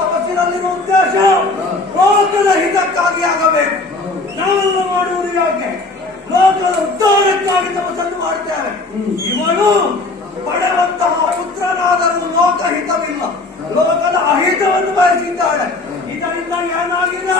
ತಪಸ್ಸಿನಲ್ಲಿರುವ ಉದ್ದೇಶ ಲೋಕದ ಹಿತಕ್ಕಾಗಿ ಆಗಬೇಕು. ನಾವೆಲ್ಲ ಮಾಡುವುದು ಯಾಕೆ? ಲೋಕದ ಉದ್ಧಾರಕ್ಕಾಗಿ ತಪಸ್ಸನ್ನು ಮಾಡುತ್ತೇವೆ. ಇವನು ಪಡೆಯುವಂತಹ ಪುತ್ರನಾದರೂ ಲೋಕ ಹಿತವಿಲ್ಲ, ಲೋಕದ ಅಹಿತವನ್ನು ಬಯಸಿದ್ದಾಳೆ. ಇದರಿಂದ ಏನಾಗಿದೆ?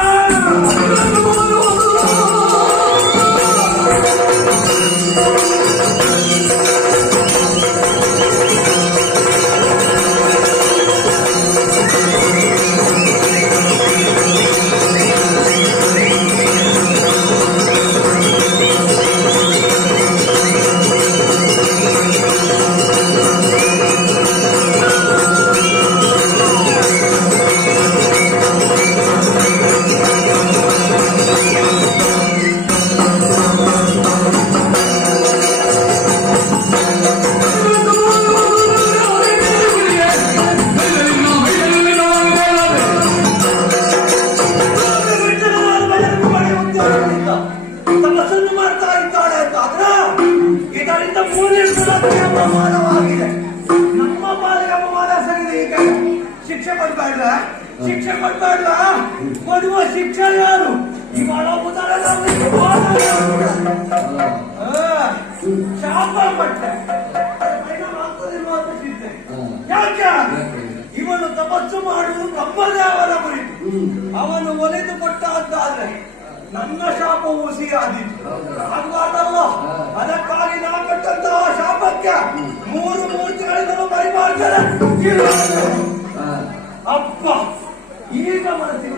ನಮ್ಮ ಪಾಲಿಗೆ ಅಪಮಾನ ಸರಿದೆ. ಈಗ ಶಿಕ್ಷೆ ಕೊಡ್ಬೇಡ್ವಾ? ಶಿಕ್ಷೆ ಕೊಡ್ಬೇಡ್ವಾ? ಕೊಡುವ ಶಿಕ್ಷೆ ಯಾರು? ಇವಳ ಮುದರ ಶಾಪ ಪಟ್ಟೆ ಯಾಕೆ? ಇವನು ತಪಸ್ಸು ಮಾಡುವುದು ಬ್ರಹ್ಮದೇವರ ಕುರಿತು. ಅವನು ಒಲಿದು ಕೊಟ್ಟ ಅಂತಾದ್ರೆ ನನ್ನ ಶಾಪವು ಸಿಹಿಯಾದಿತ್ತು. ಹಾಗಾದಲ್ಲ, ಅದಕ್ಕಾಗಿ ನಾ ಕೊಟ್ಟಂತಹ ಶಾಪಕ್ಕೆ 3 ಮೂರ್ತಿಗಳಿಂದಲೂ ಪರಿಮಾರ್ತಾರೆ. ಅಪ್ಪ ಈಗ ಮನಸ್ಸಿ